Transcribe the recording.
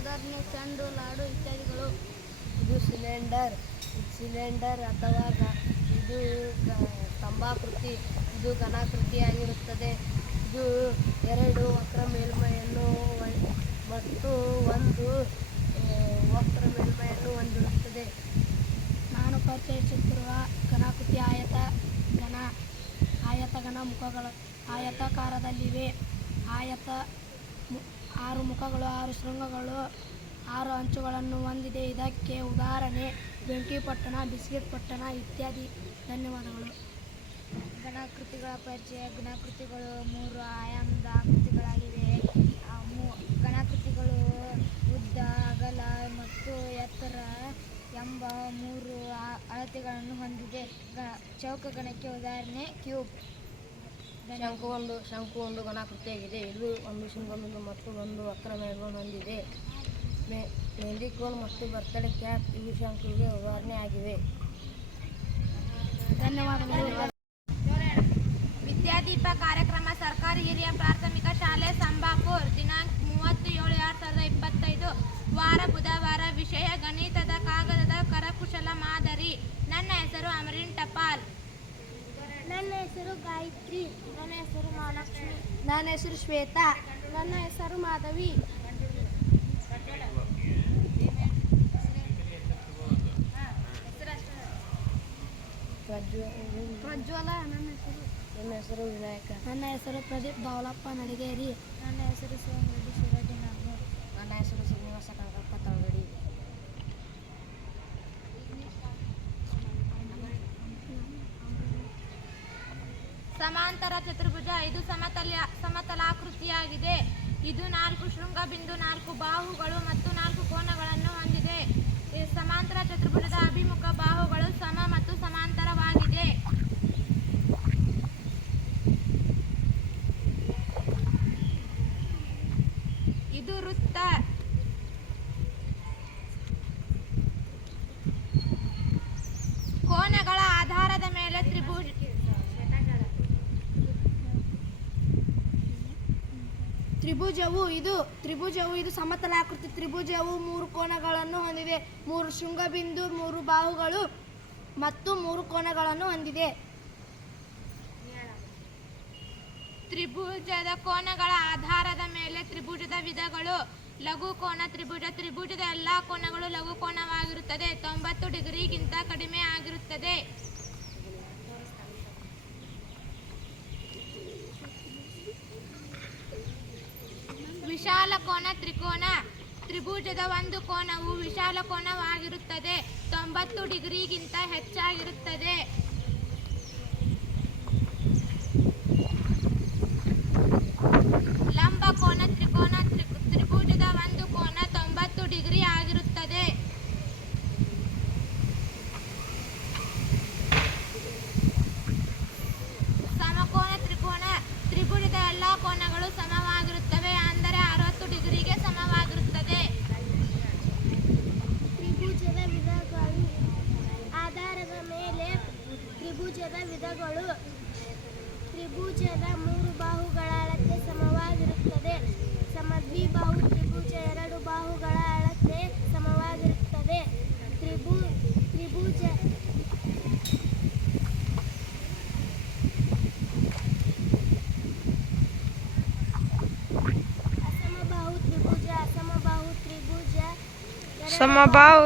ಉದಾಹರಣೆ ಚೆಂಡು, ಲಾಡು ಇತ್ಯಾದಿಗಳು. ಇದು ಸಿಲಿಂಡರ್. ಸಿಲಿಂಡರ್ ಅಥವಾ ಇದು ಸ್ತಂಭಾಕೃತಿ ಇದು ಘನಾಕೃತಿಯಾಗಿರುತ್ತದೆ ಇದು ಎರಡು ವಕ್ರ ಮೇಲ್ಮೈಯನ್ನು ಮತ್ತು ಒಂದು ವಕ್ರ ಮೇಲ್ಮೈಯನ್ನು ಹೊಂದಿರುತ್ತದೆ. ನಾನು ಪರಿಚಯಿಸುತ್ತಿರುವ ಘನಾಕೃತಿ ಆಯತ, ಘನ ಆಯತ ಘನ ಮುಖಗಳು ಆಯತಾಕಾರದಲ್ಲಿವೆ. ಆಯತ ಆರು ಮುಖಗಳು, ಆರು ಶೃಂಗಗಳು, ಆರು ಅಂಚುಗಳನ್ನು ಹೊಂದಿದೆ. ಇದಕ್ಕೆ ಉದಾಹರಣೆ ಬೆಂಕಿ ಪಟ್ಟಣ ಬಿಸ್ಕೆಟ್ ಪಟ್ಟಣ ಇತ್ಯಾದಿ. ಧನ್ಯವಾದಗಳು. ಗಣಕೃತಿಗಳ ಪರಿಚಯ. ಗಣಕೃತಿಗಳು ಮೂರು ಆಯಾಮದ ಆಕೃತಿಗಳಾಗಿವೆ ಘನಾಕೃತಿಗಳು ಉದ್ದ, ಅಗಲ ಮತ್ತು ಎತ್ತರ ಎಂಬ ಮೂರು ಅಳತೆಗಳನ್ನು ಹೊಂದಿದೆ. ಗ- ಚೌಕಗಣಕ್ಕೆ ಉದಾಹರಣೆ, ಕ್ಯೂಬ್. ಶಂಕು ಒಂದು ಶಂಕು ಒಂದು ಘನಾಕೃತಿಯಾಗಿದೆ ಇದು ಒಂದು ಶೃಂಗಬಿಂದು ಮತ್ತು ಒಂದು ವಕ್ರ ಮೇಲ್ಮೈ ಹೊಂದಿದೆ. ಮೆ ಮೆಂಡಿಕೋನ್ ಮತ್ತು ಬರ್ತಡೆ ಕ್ಯಾಪ್ ಇವು ಶಂಕುಗೆ ಉದಾಹರಣೆಯಾಗಿವೆ ಧನ್ಯವಾದಗಳು. ವಿದ್ಯಾದೀಪ ಕಾರ್ಯಕ್ರಮ, ಸರ್ಕಾರಿ ಹಿರಿಯ ಪ್ರಾಥಮಿಕ ಶಾಲೆ, ಸಂಬಾಪುರ್, ದಿನಾಂಕ ಮೂವತ್ತು ಏಳು ಎರಡು ಸಾವಿರದ ಇಪ್ಪತ್ತೈದು. ವಾರ, ಬುಧವಾರ, ವಿಷಯ ಗಣಿತದ ಕಾಗದದ ಕರಕುಶಲ ಮಾದರಿ. ನನ್ನ ಹೆಸರು ಅಮರೀನ್ ಟಪಾಲ್. ಹೆಸರು ಗಾಯತ್ರಿ. ನನ್ನ ಹೆಸರು ಮಹಾಲಕ್ಷ್ಮಿ. ನನ್ನ ಹೆಸರು ಶ್ವೇತಾ. ನನ್ನ ಹೆಸರು ಮಾಧವಿ. ಪ್ರಜ್ವ- ಪ್ರಜ್ವಲ ನನ್ನ ಹೆಸರು. ನನ್ನ ಹೆಸರು ವಿನಾಯಕ. ನನ್ನ ಹೆಸರು ಪ್ರದೀಪ್ ದೌಲಪ್ಪ ನಡಿಗೇರಿ. ನನ್ನ ಹೆಸರು ಸೋಮರೆಡ್ಡಿ ಶಿವರೆಡ್ಡಿ ನಾಗೂರ್ ನನ್ನ ಹೆಸರು ಶ್ರೀನಿವಾಸ ಕನಕಪ್ಪ ತಳಗಡಿ ಸಮಾಂತರ ಚತುರ್ಭುಜ ಇದು ಸಮತಲ ಸಮತಲಾಕೃತಿಯಾಗಿದೆ. ಇದು ನಾಲ್ಕು ಶೃಂಗ ಬಿಂದು ನಾಲ್ಕು ಬಾಹುಗಳು ಮತ್ತು ನಾಲ್ಕು ಕೋನಗಳನ್ನು ಹೊಂದಿದೆ. ಸಮಾಂತರ ಚತುರ್ಭುಜದ ಅಭಿಮುಖ ಬಾಹುಗಳು ಸಮ ಮತ್ತು ಸಮಾಂತರವಾಗಿದೆ. ಇದು ವೃತ್ತ ಕೋನಗಳ ಆಧಾರದ ಮೇಲೆ ತ್ರಿಭುಜ ತ್ರಿಭುಜವು ಇದು ತ್ರಿಭುಜವು ಇದು ಸಮತಲಾಕೃತಿ ತ್ರಿಭುಜವು ಮೂರು ಕೋನಗಳನ್ನು ಹೊಂದಿದೆ. ಮೂರು ಶೃಂಗಬಿಂದು, ಮೂರು ಬಾಹುಗಳು ಮತ್ತು ಮೂರು ಕೋನಗಳನ್ನು ಹೊಂದಿದೆ. ತ್ರಿಭುಜದ ಕೋನಗಳ ಆಧಾರದ ಮೇಲೆ ತ್ರಿಭುಜದ ವಿಧಗಳು, ಲಘು ಕೋನ ತ್ರಿಭುಜ, ತ್ರಿಭುಜದ ಎಲ್ಲಾ ಕೋನಗಳು ಲಘು ಕೋನವಾಗಿರುತ್ತದೆ. ತೊಂಬತ್ತು ಡಿಗ್ರಿಗಿಂತ ಕಡಿಮೆ ಆಗಿರುತ್ತದೆ. ವಿಶಾಲ ಕೋನ ತ್ರಿಕೋನ ತ್ರಿಭುಜದ ಒಂದು ಕೋನವು ವಿಶಾಲ ಕೋನವಾಗಿರುತ್ತದೆ. ತೊಂಬತ್ತು ಡಿಗ್ರಿಗಿಂತ ಹೆಚ್ಚಾಗಿರುತ್ತದೆ ಲಂಬ ಕೋನ ತ್ರಿಕೋನ ತ್ರಿ- ತ್ರಿಭುಜದ ಒಂದು ಕೋನ ತೊಂಬತ್ತು ಡಿಗ್ರಿ ಆಗಿರುತ್ತದೆ ಸಮಕೋನ ತ್ರಿಕೋನ ತ್ರಿಭುಜದ ಎಲ್ಲ ಕೋನಗಳು ಸಮವಾಗಿರುತ್ತವೆ ಅಂದರೆ ಅರವತ್ತು ಡಿಗ್ರಿಗೆ ಸಮವಾಗಿರುತ್ತದೆ ತ್ರಿಭುಜದ ವಿಧಗಳು ಆಧಾರದ ಮೇಲೆ ತ್ರಿಭುಜದ ವಿಧಗಳು. ತ್ರಿಭುಜದ ಮೂರು ಬಾಹುಗಳ ಅಳತೆ ಸಮವಾಗಿರುತ್ತದೆ. ಸಮದ್ವಿಬಾಹು ತ್ರಿಭುಜ ಎರಡು ಬಾಹುಗಳ ಅಳತೆ ಸಮವಾಗಿರುತ್ತದೆ. ತ್ರಿಭು, ತ್ರಿಭುಜ ಅಸಮಬಾಹು ತ್ರಿಭುಜ ಅಸಮಬಾಹು ತ್ರಿಭುಜ ಎರಡು ಸಮಬಾಹು